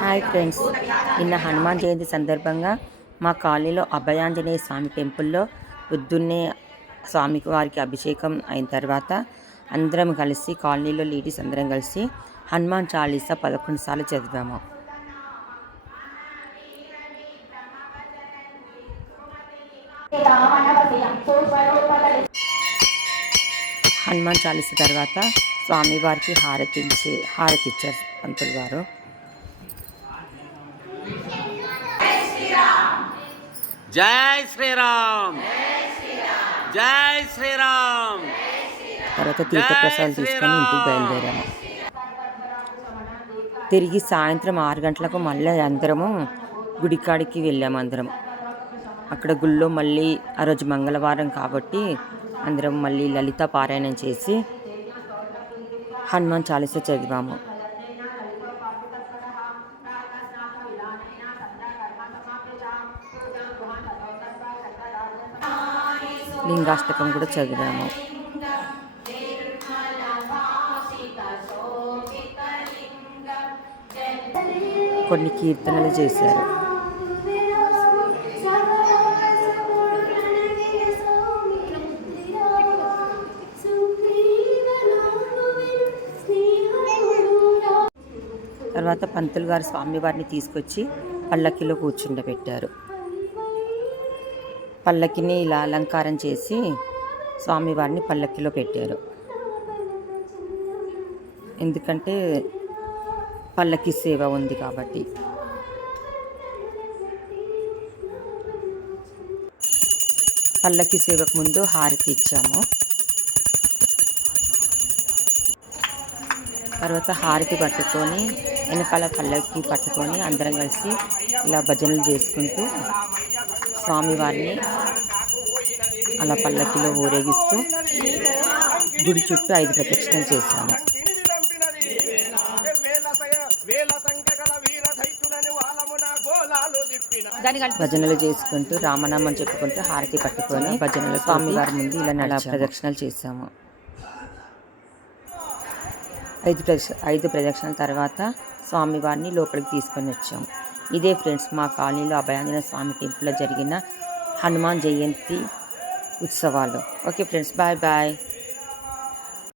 Hi friends, నిన్న హనుమాన్ జయంతి సందర్భంగా మా కాలనీలో అభయాంజనేయ స్వామి టెంపుల్లో పొద్దున్నే స్వామికి వారికి అభిషేకం అయిన తర్వాత అందరం కలిసి కాలనీలో లేడీస్ అందరం కలిసి హనుమాన్ చాలీసా 11 సార్లు చదివాము. హనుమాన్ చాలీసా తర్వాత స్వామివారికి హారతిచ్చారు పంతులు గారు. జై శ్రీరామ్, జై శ్రీరామ్. తర్వాత తీర్థప్రసాదాలు తీసుకొని ఇంటికి బయలుదేరాము. తిరిగి సాయంత్రం 6 గంటలకు మళ్ళీ అందరము గుడికాడికి వెళ్ళాము. అక్కడ గుళ్ళో మళ్ళీ ఆ రోజు మంగళవారం కాబట్టి అందరం మళ్ళీ లలిత పారాయణం చేసి హనుమాన్ చాలీసా చదివాము. లింగాష్టకం కూడా చదివాము. కొన్ని కీర్తనలు చేశారు. తర్వాత పంతులు గారు స్వామివారిని తీసుకొచ్చి పల్లకిలో కూర్చుండబెట్టారు. పల్లకిని ఇలా అలంకారం చేసి స్వామివారిని పల్లకిలో పెట్టారు. ఎందుకంటే పల్లకి సేవ ఉంది కాబట్టి. పల్లకి సేవకు ముందు హారతి ఇచ్చాము. తర్వాత హారతి పట్టుకొని వెనకాల పల్లకి పట్టుకొని అందరం కలిసి ఇలా భజనలు చేసుకుంటూ స్వామివారిని అలా పల్లకిలో ఊరేగిస్తూ గుడి చుట్టూ 5 ప్రదక్షిణలు చేశాము. భజనలు చేసుకుంటూ రామనామం చెప్పుకుంటూ హారతి పట్టుకొని భజనలు స్వామివారి ముందు ఇలా ప్రదక్షిణలు చేశాము. 5 ప్రదక్షిణల తర్వాత స్వామివారిని లోపలికి తీసుకొని వచ్చాము. ఇదే ఫ్రెండ్స్ మా కాలనీలో అభయాంజనేయ స్వామి టెంపుల్లో జరిగిన హనుమాన్ జయంతి ఉత్సవాలు. Okay friends, bye bye.